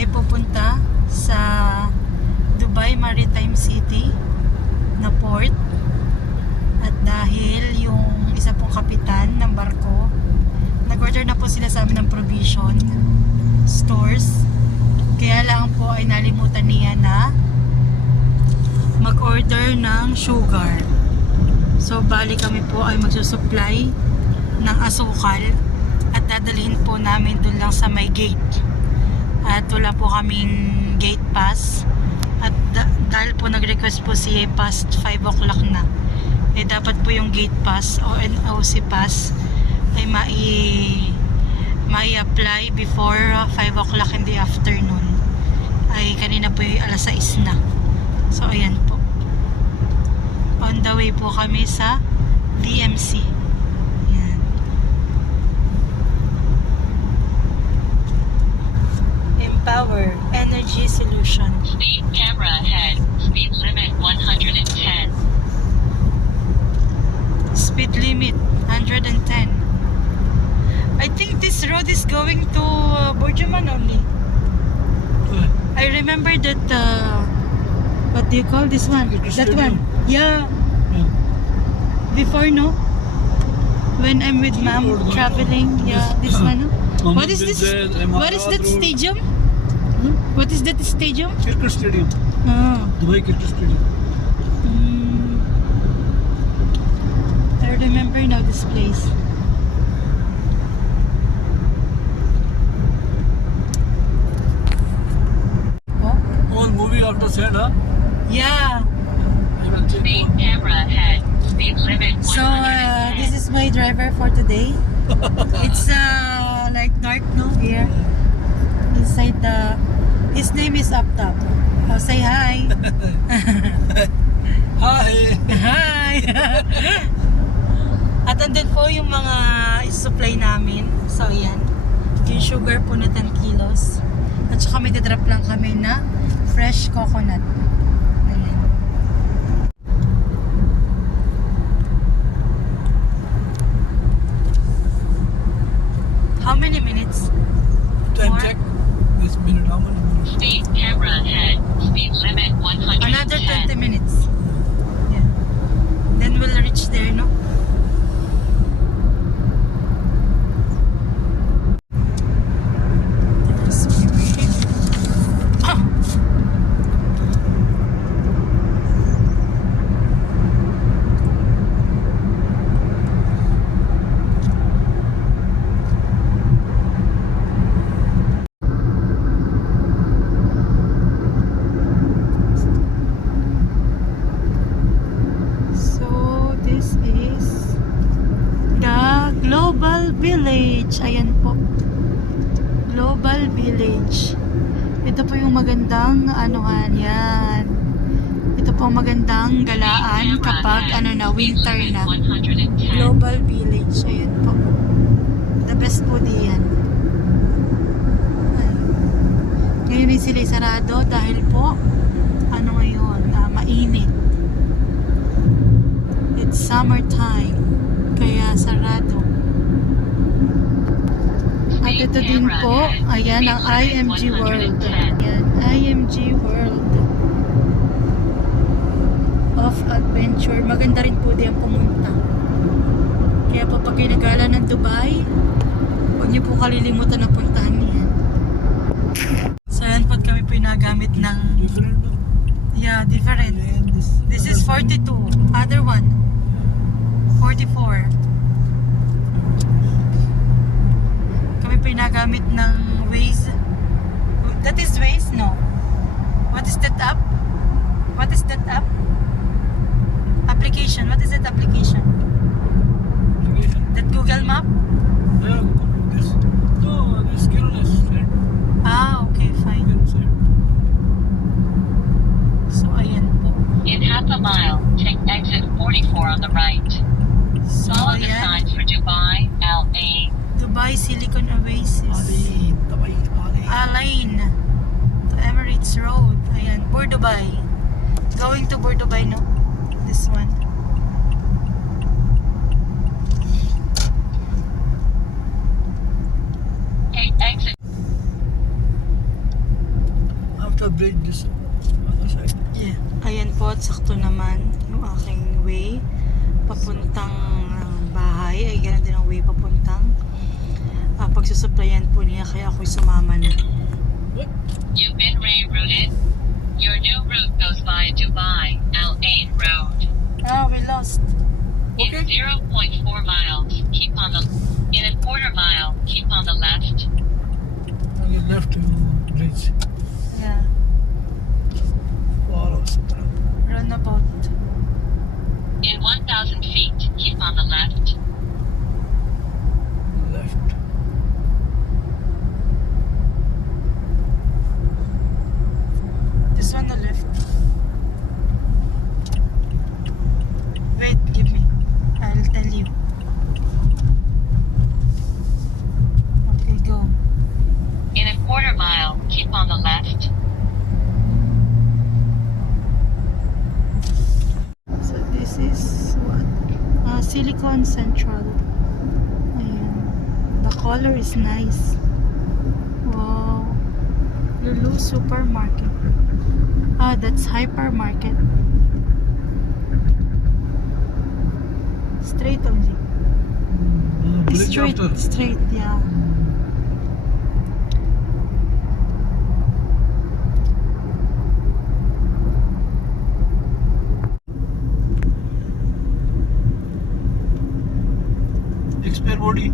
ay pupunta sa Dubai Maritime City na port. At dahil yung isa pong kapitan ng barko, nag-order na po sila sa amin ng provision stores. Kaya lang po ay nalimutan niya na mag-order ng sugar. So bali kami po ay magsusupply ng asukal at dadalhin po namin dun lang sa may gate. At wala po kaming gate pass. At dahil po nag-request po siya past 5 o'clock na, eh dapat po yung gate pass o NOC pass ay mai-apply before 5 o'clock in the afternoon. Ay kanina po yung alas 6 na. So ayan po, on the way po kami sa DMC. Ayan. Empower Energy Solution. Speed camera ahead. Speed limit 110. Speed limit 110. I think this road is going to Burjuman only. I remember that what do you call this one? That one. Yeah. Before, no? When I'm with mom traveling, yeah, this one. No? What is this? What is that stadium? What is that stadium? Cricket Stadium. Oh. Dubai Cricket Stadium. I remember now this place. Oh? All movie after said, huh? Yeah. I will check Speed one. camera ahead. Speed limit 110. So this is my driver for today. It's like dark no here. Inside the, his name is up top. Oh, say hi. Hi. Hi. At andun po yung mga supply namin. So yan, yung sugar po na 10 kilos. At saka may drop lang kami na fresh coconut. Ayan. How many minutes? Time More? check. This minute, how many minutes? Speed camera ahead. Speed limit 110. Another 20 minutes. Yeah. Then we'll reach there, no? Global Village. Ayan po. Global Village. Ito po yung magandang anuhan. Yan. Ito po magandang galaan kapag winter na. Global Village. Ayan po. The best po diyan. Ngayon din sila sarado dahil po ngayon, mainit. It's summertime. Kaya sarado. At ito din po, ayan ang IMG World. Ayan, IMG World of Adventure. Maganda rin po diyan pumunta. Kaya po pag kinagala ng Dubai, huwag niyo po kalilimutan na puntahan niyan. So ayan po kami po nagamit ng Different, no? yeah, different. And This is 42. Other one 44. Kami po nagamit ng Waze. That is Waze? No. What is that app? What is that app? Application. What is that application? application. That Google Map? Yeah, this. No, this Kiran is said. Ah, okay, fine. Kiran said. So, ayan po. In half a mile, take exit 44 on the right. So, Follow the ayan. signs for Dubai, Al-Ain. Dubai Silicon Oasis. Ali, Dubai, Ali. Alain to Emirates Road. Ayan, Burdubai. Going to Burdubai, no? This one. Take exit bridge this other side. Yeah. Ayan po, at sakto naman yung aking way papuntang bahay. Ay, ganun din ang way papuntang pagsusuplayan po niya, kaya ako'y sumama na. You've been rerouted. Your new route goes via Dubai Al Ain Road. We lost. In 0.4 miles, keep on the. In a quarter mile, keep on the left. On the left bridge. Yeah. Far also. Runabout. In 1,000 feet, keep on the left. Left. This one the left. Wait, give me. I'll tell you. Okay, go. In a quarter mile, keep on the left. So this is what? Silicon Central. Ayan. The color is nice. Wow. Lulu Supermarket. That's hypermarket. Straight only. Bridge Straight, after. straight, yeah. Expert body.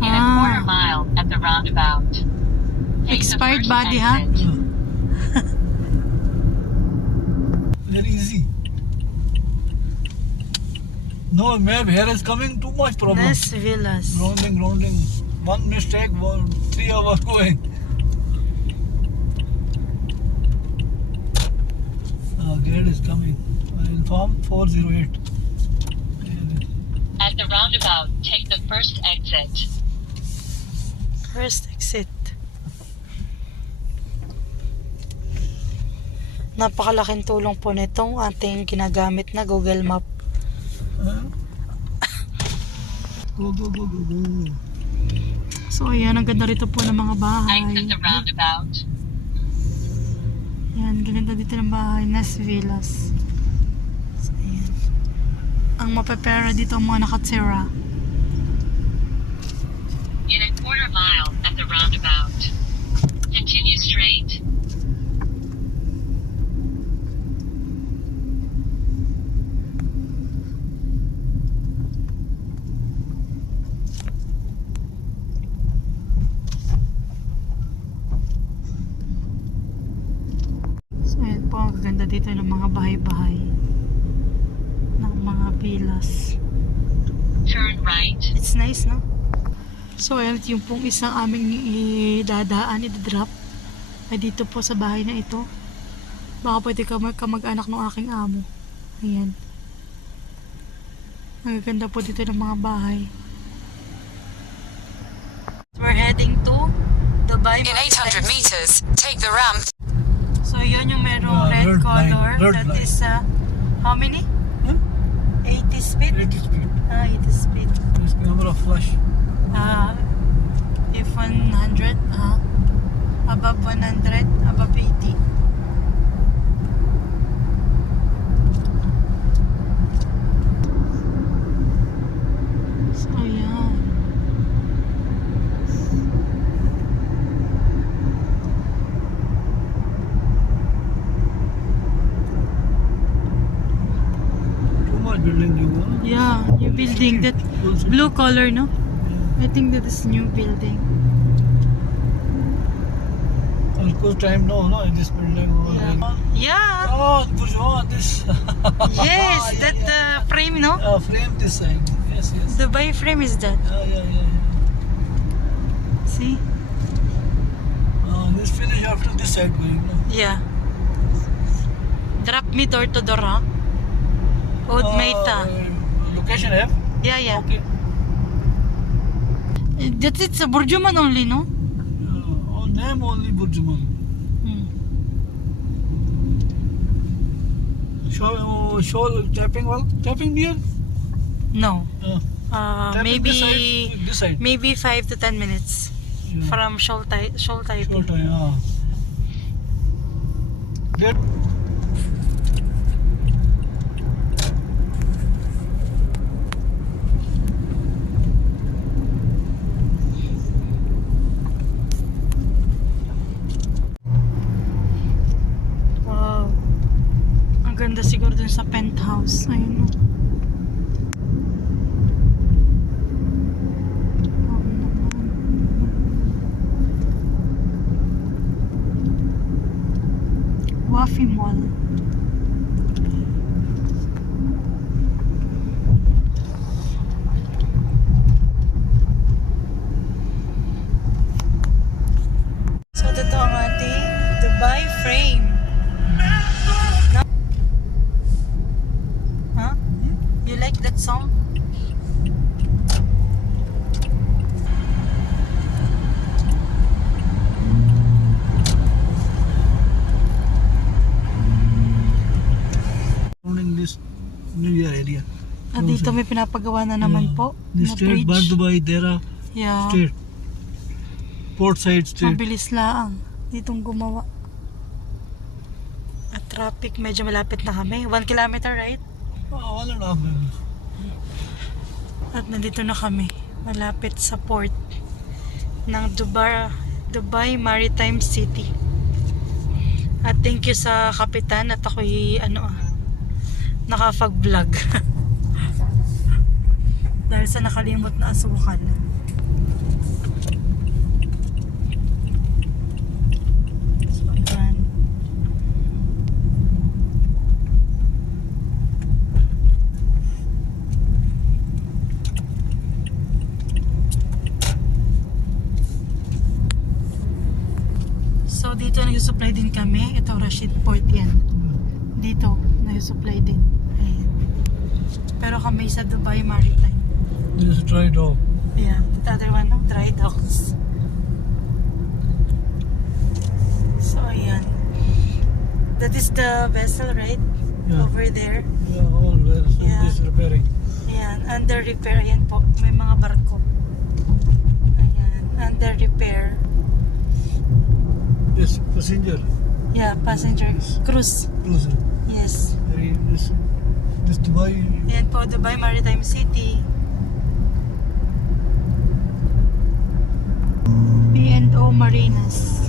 In a quarter mile at the roundabout. Take the Expired first body, huh? exit. Very easy. No map here is coming too much problem. Las Villas. Rounding. One mistake, 3 hours going. Gate is coming. Inform 408. At the roundabout, take the first exit. First exit. Napakalaking tulong po nitong ating ginagamit na Google Map. Go. So ayan, ang ganda rito po ng mga bahay. Exit the roundabout. Ayan, ganda dito ng bahay. Las Villas. So ayan. Ang mapepera dito ang mga nakatira. In a quarter mile at the roundabout. Continue straight. So ayan po, ang ganda dito ng mga bahay-bahay. Ng mga villas. Turn right. It's nice, no? So ayan, yung pong isang aming i-drop ay dito po sa bahay na ito. Baka pwede kamag-anak ng aking amo. Ayan. Ang ganda po dito ng mga bahay. We're heading to Dubai. In 800 meters, take the ramp. So yun yung merong red Red line, color. red That line. is how many? 80 speed? 80 speed. 80 speed. There's camera flash. If 100, above 100, above 80. So, ayan. Too much building you want. Yeah, new building. That blue color, no? I think that is new building. Of course, time no, in this building. Yeah. Oh, bourgeois, this. Yes, Yeah, that yeah. frame, no? Frame this side. Yes. Dubai frame is that. Yeah. See? This finish after this side going. No? Yeah. Drop me door to door, huh? Oud Meita. Location app? Yeah. Okay. That's it sa Burjuman only, no? Name only Burjuman. Show tapping well? Tapping near? No. Tapping Maybe this side. maybe 5 to 10 minutes Yeah. from Shoal Taipei. Short time, scared? Wow. Ang ganda siguro dun sa penthouse. Ayun o. Wafi Mall. So, ito ang ating Dubai frame. Huh? You like that song? Surrounding this New Year area. At dito may pinapagawa na naman po. The Na state Bar bridge. Dubai Dera Yeah. state. Port side state. Mabilis laang. Ditong gumawa. At traffic, medyo malapit na kami. 1 kilometer, right? Oh, 1.5 minutes. At nandito na kami. Malapit sa port ng Dubai Maritime City. At thank you sa kapitan at ako'y nakapag-vlog. Dahil sa nakalimot na asukal. So, ayan. So, dito nag-supply din kami. Ito, Rashid Port yan. Dito, nag-supply din. Ayan. Pero kami sa Dubai Maritime. This is dry dock. Yeah, the other one, no? Dry docks. So, ayan. That is the vessel, right? Yeah. Over there. Yeah, all where Yeah. this repairing. Ayan, under repair. Ayan po, may mga barko. Ayan, under repair. This passenger Yeah, passenger cruise. cruiser. Yes. This Dubai. Ayan po, Dubai Maritime City. B&O Marinas.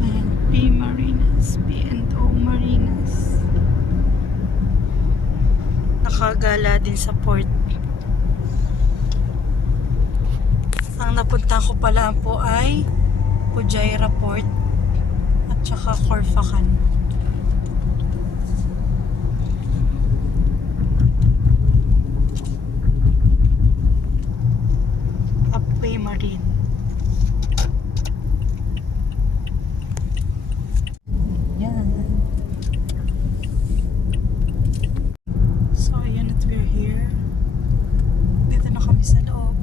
Ayan, B Marinas. B&O Marinas. Nakagala din sa port. Ang napuntahan ko pala po ay Fujairah Port at saka Khorfakan. Upway Marine. Yan. So, ayan at we're here. Dito na kami sa loob.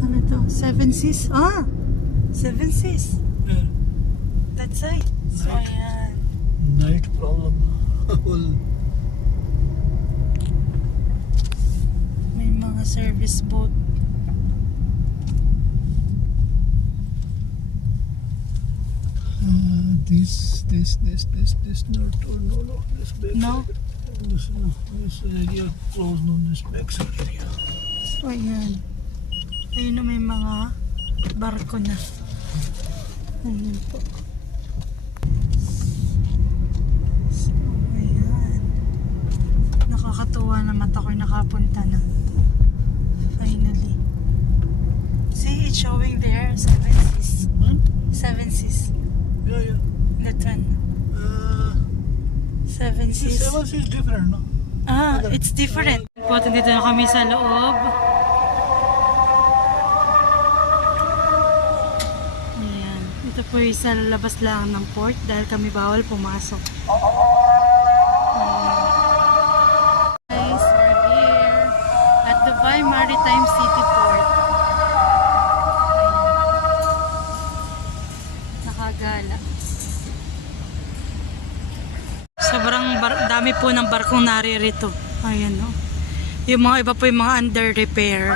Ano to? Seven Seas? Ah! Seven Seas. Yeah. That side. So, ayan. Night problem. Well, May mga service boat. this not. Oh, no, this back No? side. This area closed on this back side area. So, ayan. Ayun na may mga barko na. Ayun po. So, ayan. Nakakatuwa na mata ko'y nakapunta na. Finally. See, it's showing there. Seven Seas. Huh? Seven Seas. Yeah. That one. Seven This Seas. 7 is different, no? Ah, it's different. Po, dito na kami sa loob. Ayan. Ito po yung sa labas lang ng port dahil kami bawal pumasok. Ayan. Guys, we're here at Dubai Maritime City Port. Ayan. Nakagala. Sobrang dami po ng barkong naririto. Ayan o. Yung mga iba po yung mga under repair.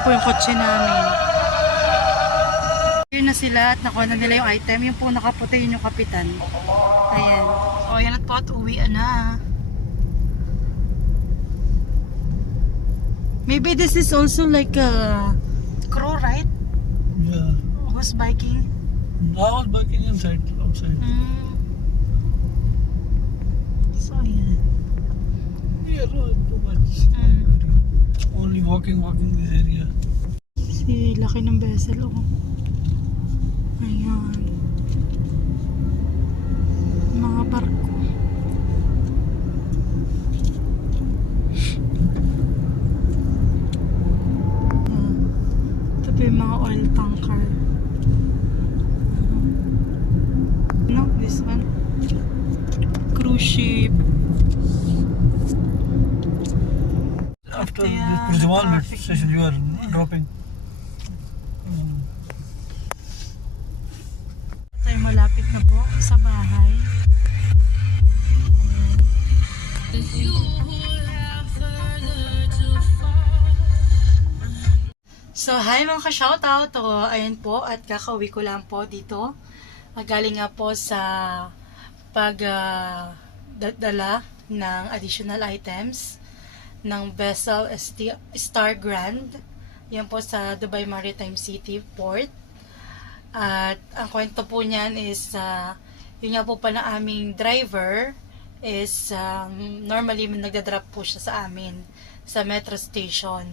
Ayun po yung kotse namin. Yun na sila at nakuha na nila yung item. Yung po nakaputi yun yung kapitan. Ayan. O yan at po at uwi na. Maybe this is also like a crew, right? Yeah. Who's biking? I was biking inside, outside. So yeah. Yeah, no, too much. Only walking this area. Si laki ng vessel, oh. Ayan. Mga barko. Ito pa yung mga oil tanker. No, this one. Cruise ship. After Yeah, this Purjamal traffic. station, you are dropping. Tayo malapit na po sa bahay. So, hi mga ka-shoutout. Ayan po, at kakauwi ko lang po dito. Galing nga po sa pagdala ng additional items ng vessel Star Grand. Yan po sa Dubai Maritime City Port. At ang kwento po niyan is, yun nga po pala aming driver is normally nagdadrop po siya sa amin sa metro station.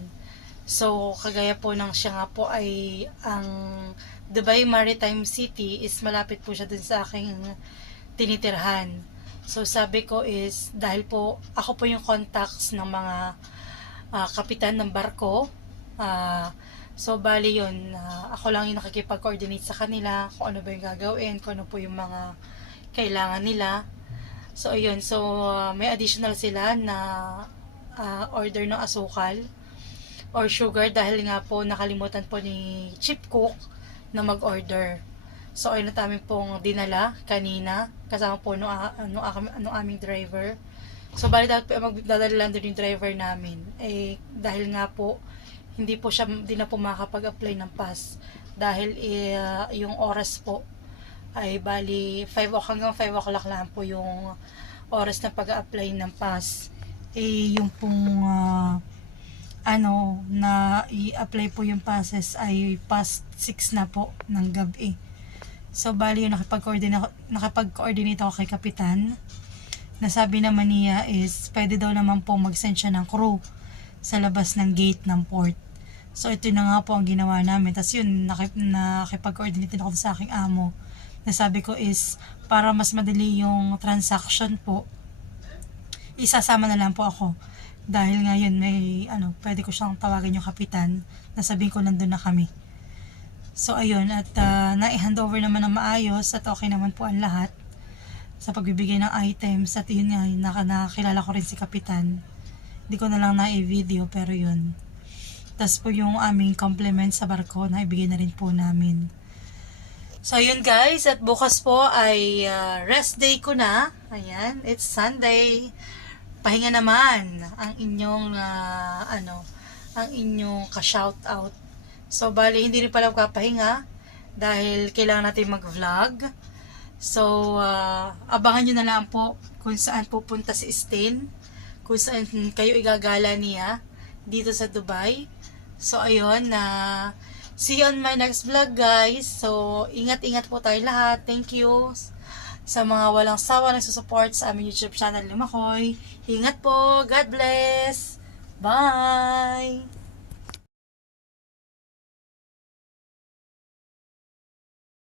So, kagaya po ng siya nga po ay ang Dubai Maritime City is malapit po siya dun sa aking tinitirhan. So, sabi ko is dahil po ako po yung contacts ng mga kapitan ng barko. So, bali yun, ako lang yung nakikipag-coordinate sa kanila kung ano ba yung gagawin, kung ano po yung mga kailangan nila. So, ayun. So, may additional sila na order ng asukal or sugar dahil nga po nakalimutan po ni Chief Cook na mag-order. So, ayun na namin pong dinala kanina kasama po nung aming driver. So, bali dapat po magdadala lang doon yung driver namin. Eh, dahil nga po hindi na po makakapag-apply ng pass dahil yung oras po ay bali 5 o'clock hanggang 5 o'clock lang po yung oras na pag-apply ng pass. Eh, yung pong na i-apply po yung passes ay past 6 na po ng gabi. So, bali yung nakapag-coordinate ako kay Kapitan. Nasabi naman niya is pwede daw naman po mag-send siya ng crew sa labas ng gate ng port. So, ito na nga po ang ginawa namin. Tapos yun, nakipag-coordinate din ako sa aking amo. Nasabi ko is para mas madali yung transaction po, isasama na lang po ako. Dahil ngayon may pwede ko siyang tawagan yung kapitan. Nasabihin ko nandun na kami. So ayun, at na-handover naman ng maayos at okay naman po ang lahat sa pagbibigay ng items. At yun nga, nakakilala ko rin si kapitan. Hindi ko na lang na-video pero yun. Tapos po yung aming compliment sa barko na ibigay na rin po namin. So yun guys, at bukas po ay rest day ko na. Ayan, it's Sunday. Pahinga naman ang inyong ang inyong ka-shout out. So bali hindi rin pala kapahinga dahil kailangan natin mag-vlog. So abangan niyo na lang po kung saan pupunta si Stin, kung saan kayo igagala niya dito sa Dubai. So ayun, see you on my next vlog guys. So ingat-ingat po tayo lahat. Thank you sa mga walang sawa nagsusupport sa aming YouTube channel ni Makoy. Ingat po. God bless. Bye!